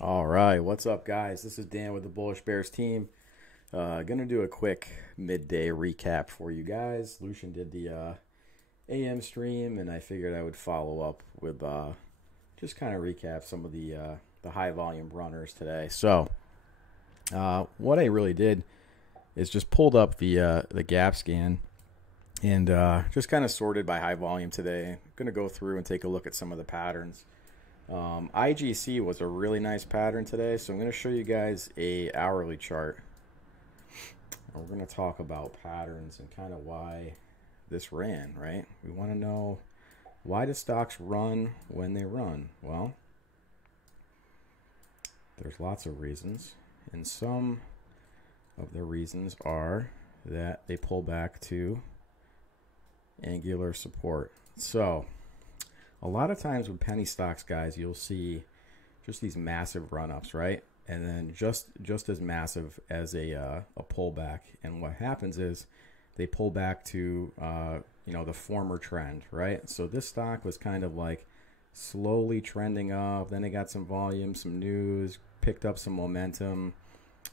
All right, what's up, guys? This is Dan with the Bullish Bears team. Gonna do a quick midday recap for you guys. Lucian did the AM stream, and I figured I would follow up with just kind of recap some of the high volume runners today. So, what I really did is just pulled up the gap scan and just kind of sorted by high volume today. I'm gonna go through and take a look at some of the patterns. IGC was a really nice pattern today, so I'm going to show you guys a hourly chart. We're going to talk about patterns and kind of why this ran, right? We want to know, why do stocks run when they run? Well, there's lots of reasons, and some of the reasons are that they pull back to angular support. So a lot of times with penny stocks, guys, you'll see just these massive run-ups, right? And then just as massive as a pullback. And what happens is they pull back to the former trend, right? So this stock was kind of like slowly trending up. Then it got some volume, some news, picked up some momentum.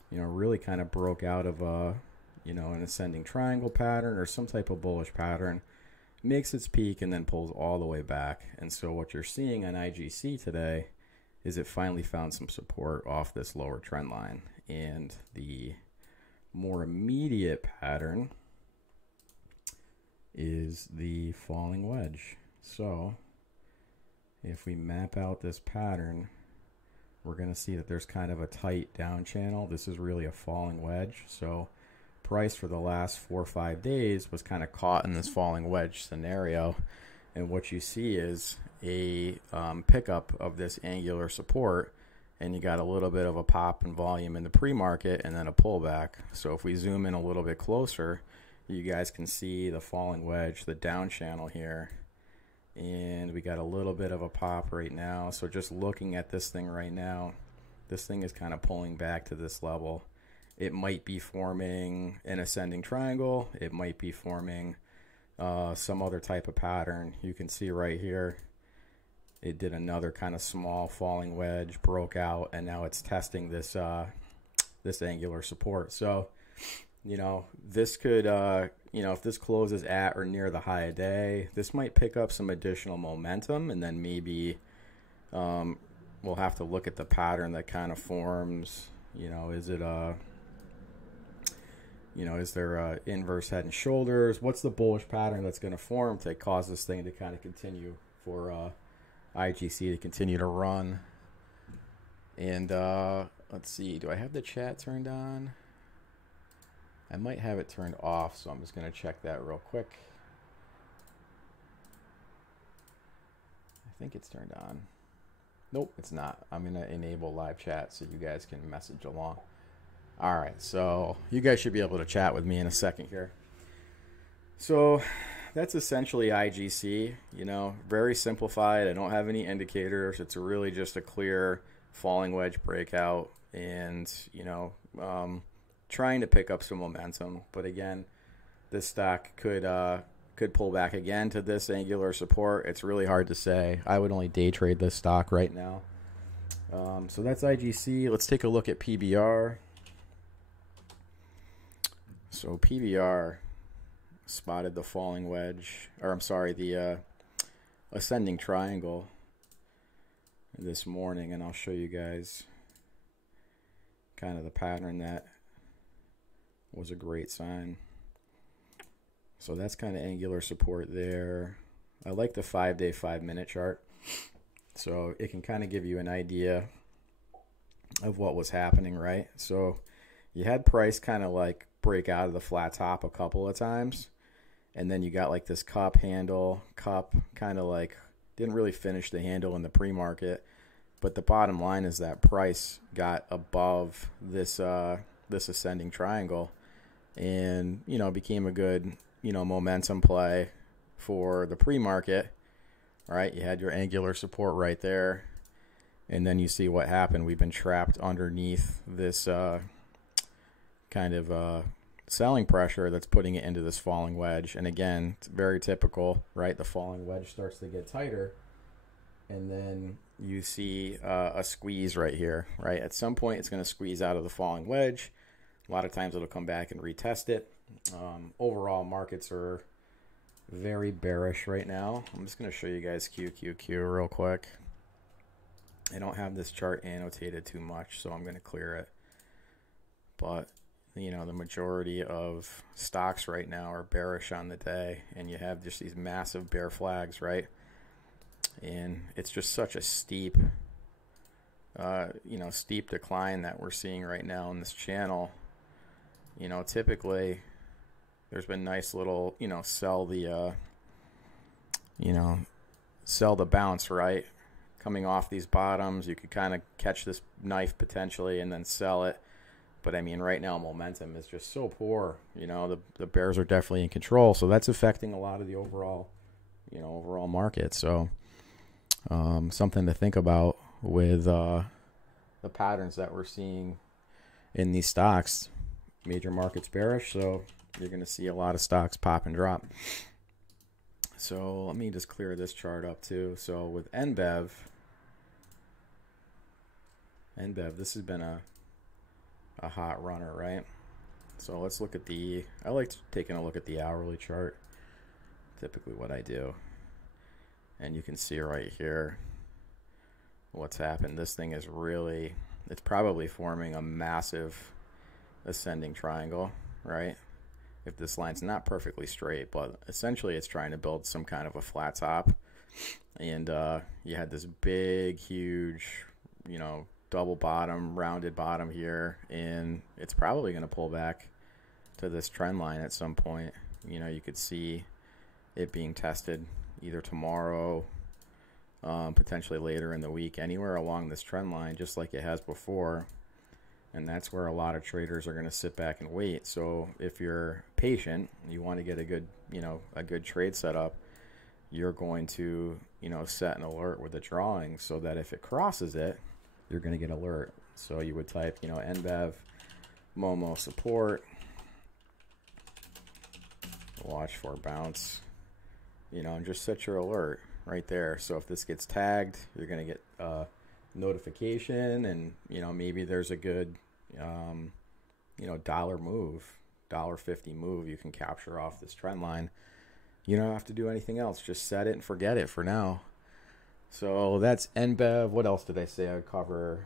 Really kind of broke out of an ascending triangle pattern or some type of bullish pattern. Makes its peak and then pulls all the way back. And so what you're seeing on IGC today is it finally found some support off this lower trend line. And the more immediate pattern is the falling wedge. So if we map out this pattern, we're going to see that there's kind of a tight down channel. This is really a falling wedge. So price for the last 4 or 5 days was kind of caught in this falling wedge scenario, and what you see is a pickup of this angular support, and you got a little bit of a pop in volume in the pre-market and then a pullback. So if we zoom in a little bit closer, you guys can see the falling wedge, the down channel here, and we got a little bit of a pop right now. So just looking at this thing right now, this thing is kind of pulling back to this level. It might be forming an ascending triangle. It might be forming some other type of pattern. You can see right here, it did another kind of small falling wedge, broke out, and now it's testing this this angular support. So, this could, if this closes at or near the high of day, this might pick up some additional momentum, and then maybe we'll have to look at the pattern that kind of forms. Is it is there inverse head and shoulders? What's the bullish pattern that's going to form to cause this thing to kind of continue for IGC to continue to run? And let's see, do I have the chat turned on? I might have it turned off, so I'm just going to check that real quick. I think it's turned on. Nope, it's not. I'm going to enable live chat so you guys can message along. All right, so you guys should be able to chat with me in a second here. So that's essentially IGC, very simplified. I don't have any indicators. It's really just a clear falling wedge breakout and, trying to pick up some momentum. But again, this stock could pull back again to this angular support. It's really hard to say. I would only day trade this stock right now. So that's IGC. Let's take a look at PBR. So PBR spotted the falling wedge, or I'm sorry, the ascending triangle this morning, and I'll show you guys kind of the pattern that was a great sign. So that's kind of angular support there. I like the 5-day, 5-minute chart. So it can kind of give you an idea of what was happening, right? So you had price kind of like break out of the flat top a couple of times, and then you got like this cup handle, kind of like didn't really finish the handle in the pre-market. But the bottom line is that price got above this this ascending triangle and became a good momentum play for the pre-market. All right, you had your angular support right there, and then you see what happened. We've been trapped underneath this kind of selling pressure that's putting it into this falling wedge. And again, it's very typical, right? The falling wedge starts to get tighter, and then you see a squeeze right here, right? At some point, it's going to squeeze out of the falling wedge. A lot of times, it'll come back and retest it. Overall, markets are very bearish right now. I'm just going to show you guys QQQ real quick. I don't have this chart annotated too much, so I'm going to clear it. But, you know, the majority of stocks right now are bearish on the day, and you have just these massive bear flags, right? And it's just such a steep, steep decline that we're seeing right now in this channel. You know, typically there's been nice little, sell the bounce, right? Coming off these bottoms, you could kind of catch this knife potentially and then sell it. But I mean, right now momentum is just so poor. You know, the bears are definitely in control, so that's affecting a lot of the overall market. So something to think about with the patterns that we're seeing in these stocks. Major markets bearish, so you're going to see a lot of stocks pop and drop. So let me just clear this chart up too. So with NBEV, this has been a hot runner, right? So let's look at I like taking a look at the hourly chart, typically what I do. And you can see right here what's happened. This thing is it's probably forming a massive ascending triangle, right? If this line's not perfectly straight, but essentially it's trying to build some kind of a flat top. And you had this big, huge, double bottom, rounded bottom here, and it's probably going to pull back to this trend line at some point. You could see it being tested either tomorrow, potentially later in the week, anywhere along this trend line, just like it has before. And that's where a lot of traders are going to sit back and wait. So if you're patient, you want to get a good trade set up, you're going to, set an alert with the drawing so that if it crosses it, you're going to get alert. So you would type, NBEV, Momo support, watch for bounce, and just set your alert right there. So if this gets tagged, you're going to get a notification, and, maybe there's a good, dollar move, $1.50 move you can capture off this trend line. You don't have to do anything else. Just set it and forget it for now. So that's NBEV. What else did I say I would cover?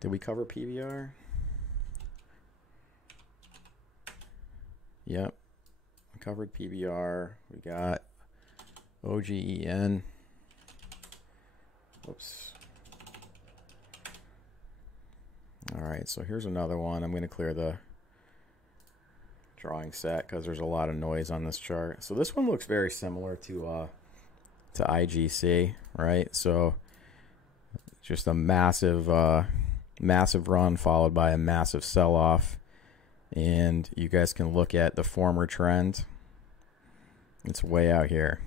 Did we cover PBR? Yep. I covered PBR. We got OGEN. Whoops. All right, so here's another one. I'm going to clear the drawing set because there's a lot of noise on this chart. So this one looks very similar to IGC, right? So just a massive run followed by a massive sell-off. And you guys can look at the former trend. It's way out here.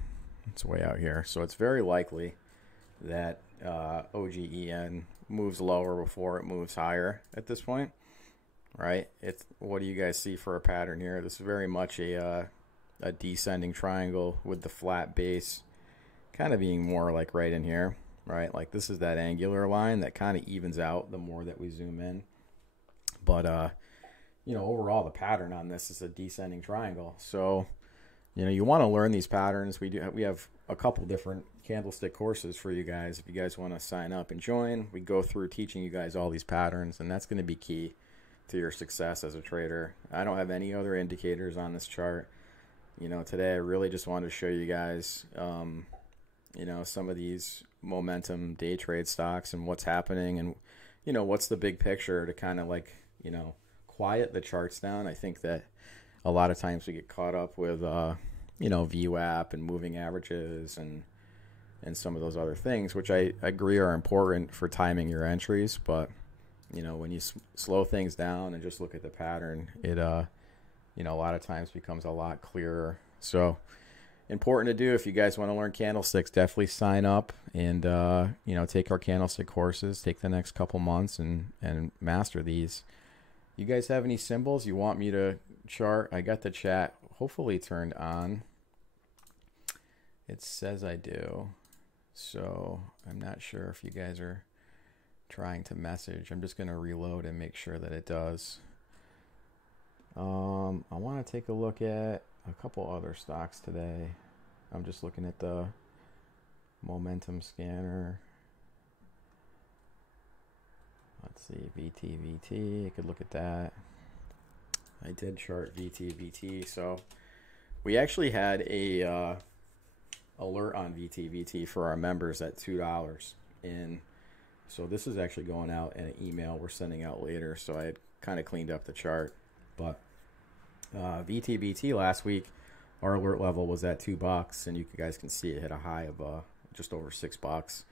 So it's very likely that OGEN moves lower before it moves higher at this point, right? What do you guys see for a pattern here? This is very much a descending triangle with the flat base kind of being more like right in here, right? Like this is that angular line that kind of evens out the more that we zoom in. But overall the pattern on this is a descending triangle. So you want to learn these patterns. We have a couple different candlestick courses for you guys. If you guys want to sign up and join, we go through teaching you guys all these patterns, and that's going to be key to your success as a trader. I don't have any other indicators on this chart. Today I really just wanted to show you guys some of these momentum day trade stocks and what's happening, and what's the big picture to kind of quiet the charts down. I think that a lot of times we get caught up with VWAP and moving averages and some of those other things, which I agree are important for timing your entries. But when you slow things down and just look at the pattern, it a lot of times becomes a lot clearer. So important to do. If you guys want to learn candlesticks, definitely sign up and take our candlestick courses, take the next couple months and master these. You guys have any symbols you want me to chart? I got the chat hopefully turned on. It says I do. So I'm not sure if you guys are trying to message. I'm just going to reload and make sure that it does. I want to take a look at a couple other stocks today. I'm just looking at the momentum scanner. Let's see, VTVT. I could look at that. I did chart VTVT. So we actually had a alert on VTVT for our members at $2. And so this is actually going out in an email we're sending out later. So I had kind of cleaned up the chart. But VTVT last week, our alert level was at $2, and you guys can see it hit a high of just over $6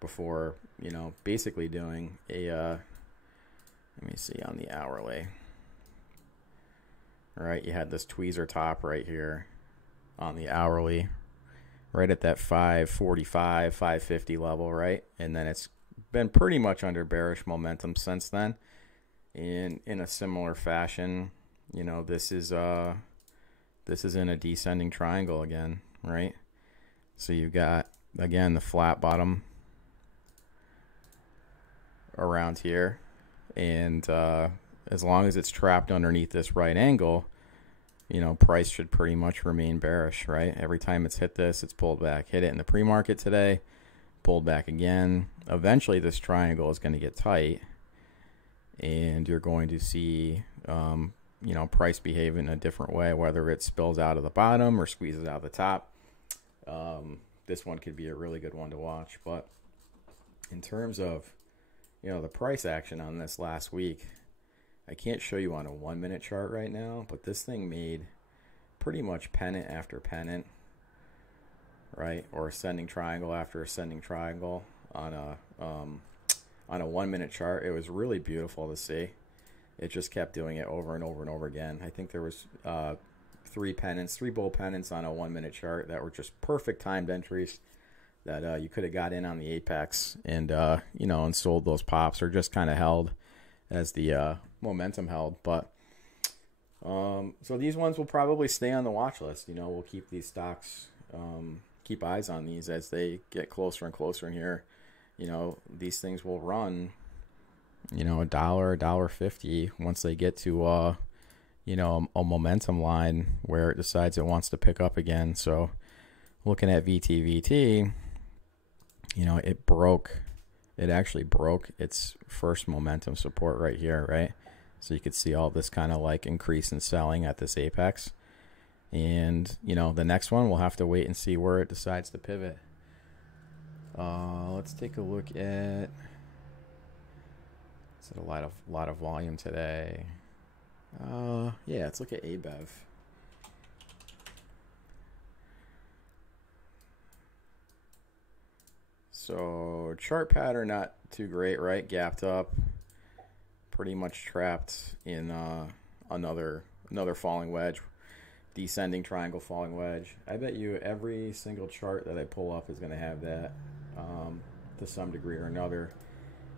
before, you know, basically doing a let me see on the hourly. All right, you had this tweezer top right here on the hourly, right at that 545, 550 level, right? And then it's been pretty much under bearish momentum since then. In a similar fashion, you know, this is in a descending triangle again, right? So you've got, again, the flat bottom around here, and as long as it's trapped underneath this right angle, you know, price should pretty much remain bearish, right? Every time it's hit this, it's pulled back. Hit it in the pre-market today, pulled back again. Eventually this triangle is going to get tight, and you're going to see you know, price behave in a different way, whether it spills out of the bottom or squeezes out of the top. This one could be a really good one to watch. But in terms of, you know, the price action on this last week, I can't show you on a 1 minute chart right now, but this thing made pretty much pennant after pennant, right? Or ascending triangle after ascending triangle on a 1 minute chart. It was really beautiful to see. It just kept doing it over and over and over again. I think there was three bull pennants on a 1 minute chart that were just perfect timed entries that you could have got in on the apex and you know, and sold those pops, or just kind of held as the momentum held. But so these ones will probably stay on the watch list. You know, we'll keep these stocks, keep eyes on these as they get closer and closer in here. You know, these things will run, you know, $1, $1.50 once they get to you know, a momentum line where it decides it wants to pick up again. So looking at VTVT, you know, it actually broke its first momentum support right here, right? So you could see all this kind of like increase in selling at this apex. And, you know, the next one, we'll have to wait and see where it decides to pivot. Let's take a look at, is it a lot of volume today? Yeah, let's look at ABEV. So chart pattern not too great, right? Gapped up, pretty much trapped in another falling wedge, descending triangle falling wedge. I bet you every single chart that I pull up is going to have that to some degree or another.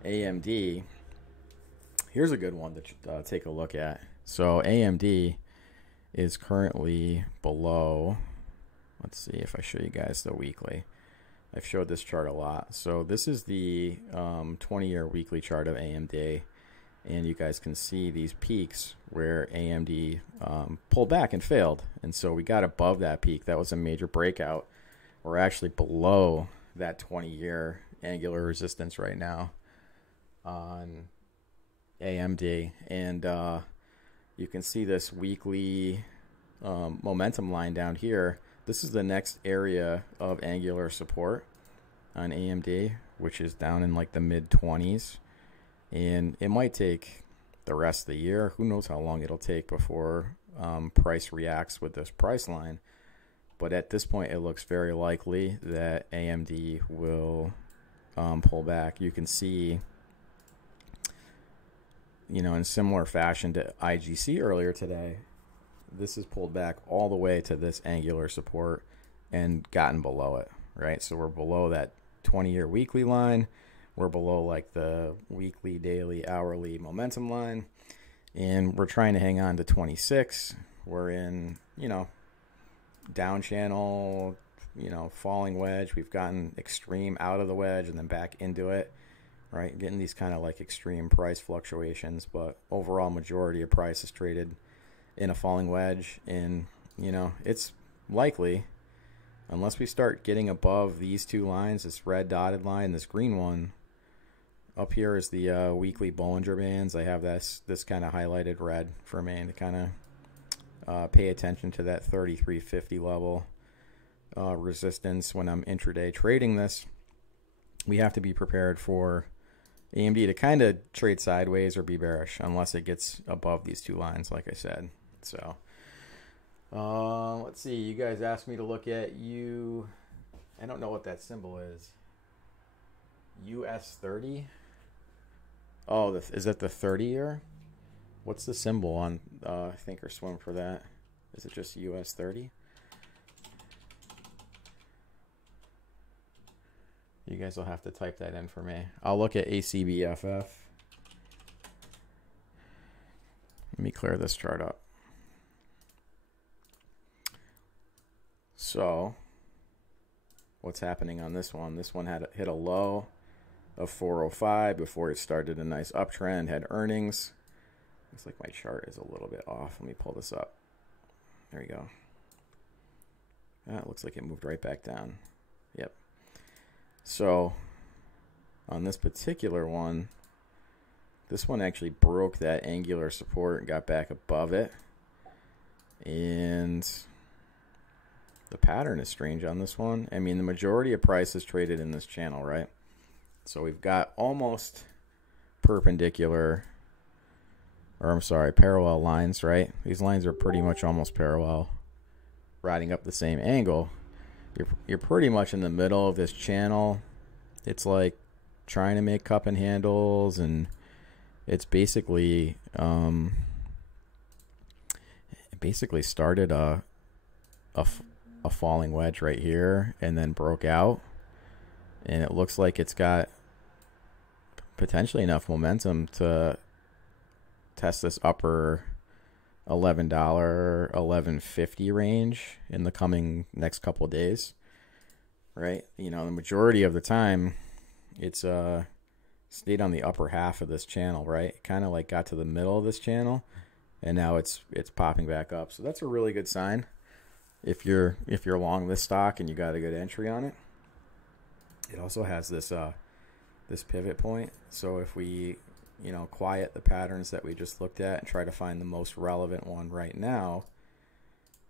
AMD, here's a good one to take a look at. So AMD is currently below, let's see if I show you guys the weekly. I've showed this chart a lot. So this is the 20-year weekly chart of AMD, and you guys can see these peaks where AMD pulled back and failed. And so we got above that peak. That was a major breakout. We're actually below that 20-year angular resistance right now on AMD, and you can see this weekly momentum line down here. This is the next area of angular support on AMD, which is down in like the mid-20s, and it might take the rest of the year. Who knows how long it'll take before price reacts with this price line. But at this point, it looks very likely that AMD will pull back. You can see, you know, in similar fashion to IGC earlier today, this is pulled back all the way to this angular support and gotten below it, right? So we're below that 20-year weekly line. We're below like the weekly, daily, hourly momentum line, and we're trying to hang on to 26. We're in, you know, down channel, you know, falling wedge. We've gotten extreme out of the wedge and then back into it, right? Getting these kind of like extreme price fluctuations, but overall majority of price is traded in a falling wedge. And, you know, it's likely, unless we start getting above these two lines, this red dotted line, this green one, up here is the weekly Bollinger Bands. I have this kind of highlighted red for me to kind of pay attention to that 33.50 level resistance when I'm intraday trading this. We have to be prepared for AMD to kind of trade sideways or be bearish unless it gets above these two lines, like I said. So let's see. You guys asked me to look at I don't know what that symbol is. US30. Oh, is that the 30-year? What's the symbol on Thinkorswim for that? Is it just US30? You guys will have to type that in for me. I'll look at ACBFF. Let me clear this chart up. So, what's happening on this one? This one had hit a low of 405 before it started a nice uptrend, had earnings. Looks like my chart is a little bit off. Let me pull this up. There you go. It looks like it moved right back down. Yep. So on this particular one, this one actually broke that angular support and got back above it. And the pattern is strange on this one. I mean, the majority of price is traded in this channel, right? So we've got almost perpendicular, or I'm sorry, parallel lines, right? These lines are pretty much almost parallel, riding up the same angle. You're pretty much in the middle of this channel. It's like trying to make cup and handles, and it's basically started a falling wedge right here and then broke out, and it looks like it's got potentially enough momentum to test this upper $11, $11.50 range in the coming next couple of days, right? You know, the majority of the time it's stayed on the upper half of this channel, right? Kind of like got to the middle of this channel, and now it's popping back up. So that's a really good sign if you're long this stock and you got a good entry on it. It also has this this pivot point. So if we, you know, quiet the patterns that we just looked at and try to find the most relevant one right now,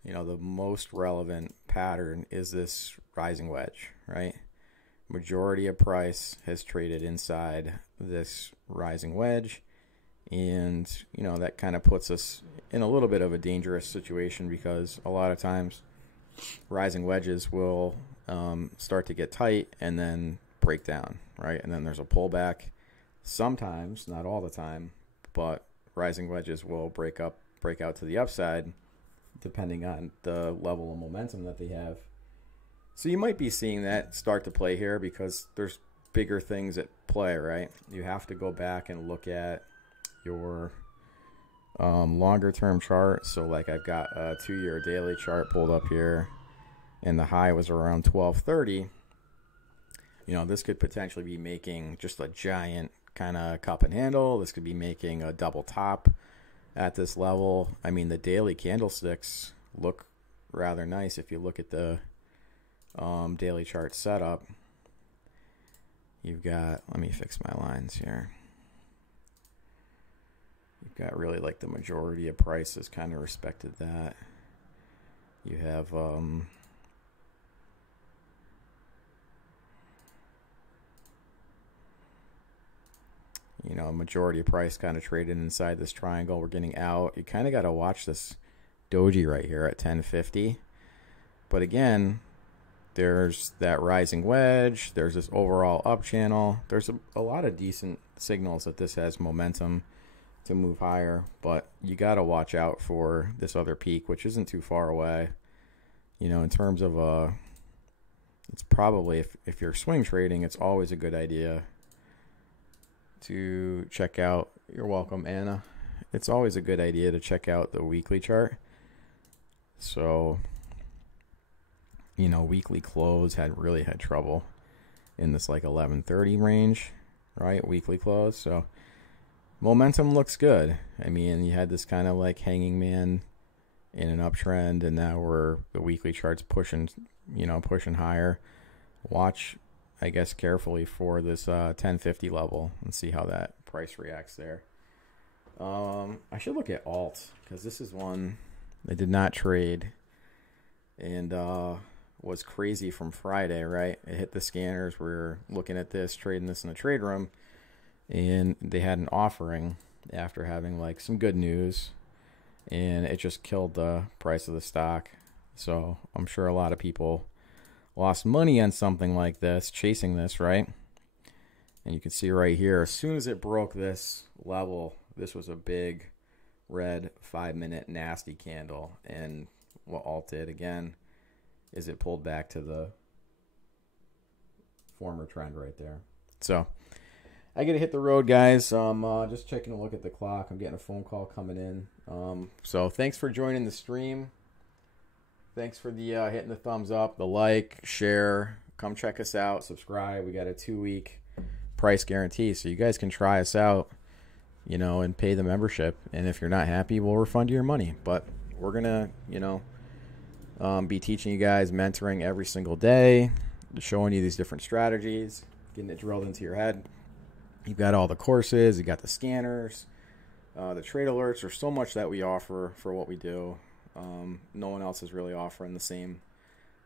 you know, the most relevant pattern is this rising wedge, right? Majority of price has traded inside this rising wedge, and, you know, that kind of puts us in a little bit of a dangerous situation, because a lot of times rising wedges will start to get tight and then break down, right? And then there's a pullback. Sometimes, not all the time, but rising wedges will break out to the upside depending on the level of momentum that they have. So you might be seeing that start to play here because there's bigger things at play, right? You have to go back and look at your longer term chart. So like I've got a 2-year daily chart pulled up here, and the high was around 1230. You know, this could potentially be making just a giant kind of cup and handle. This could be making a double top at this level. I mean, the daily candlesticks look rather nice if you look at the daily chart setup. You've got, let me fix my lines here. You've got really like the majority of prices kind of respected that. You have you know, majority of price kind of traded inside this triangle. We're getting out. You kind of got to watch this doji right here at 1050. But again, there's that rising wedge. There's this overall up channel. There's a lot of decent signals that this has momentum to move higher. But you got to watch out for this other peak, which isn't too far away. You know, in terms of it's probably, if you're swing trading, it's always a good idea to check out, you're welcome, Anna. It's always a good idea to check out the weekly chart. So, you know, weekly close really had trouble in this like 1130 range, right? Weekly close. So momentum looks good. I mean, you had this kind of like hanging man in an uptrend, and now the weekly chart's pushing, you know, pushing higher. Watch, I guess, carefully for this 1050 level and see how that price reacts there. I should look at alt, because this is one I did not trade and was crazy from Friday, right? It hit the scanners. We were looking at this, trading this in the trade room, and they had an offering after having like some good news, and it just killed the price of the stock. So I'm sure a lot of people lost money on something like this, chasing this, right? And you can see right here, as soon as it broke this level, this was a big red 5-minute nasty candle. And what alt did again is it pulled back to the former trend right there. So I gotta hit the road, guys. Just taking a look at the clock. I'm getting a phone call coming in. So thanks for joining the stream. Thanks for the hitting the thumbs up, the like, share. Come check us out, subscribe. We got a 2-week price guarantee, so you guys can try us out, you know, and pay the membership. And if you're not happy, we'll refund you your money. But we're gonna, you know, be teaching you guys, mentoring every single day, showing you these different strategies, getting it drilled into your head. You've got all the courses, you got the scanners, the trade alerts. There's so much that we offer for what we do. No one else is really offering the same,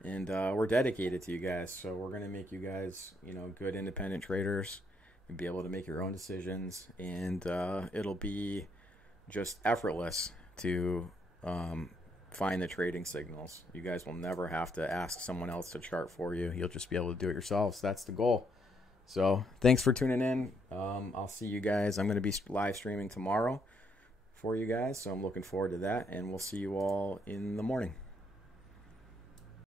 and we're dedicated to you guys. So we're gonna make you guys, you know, good independent traders and be able to make your own decisions, and it'll be just effortless to find the trading signals. You guys will never have to ask someone else to chart for you. You'll just be able to do it yourselves. That's the goal. So thanks for tuning in. I'll see you guys. I'm going to be live streaming tomorrow for you guys, so I'm looking forward to that, and we'll see you all in the morning.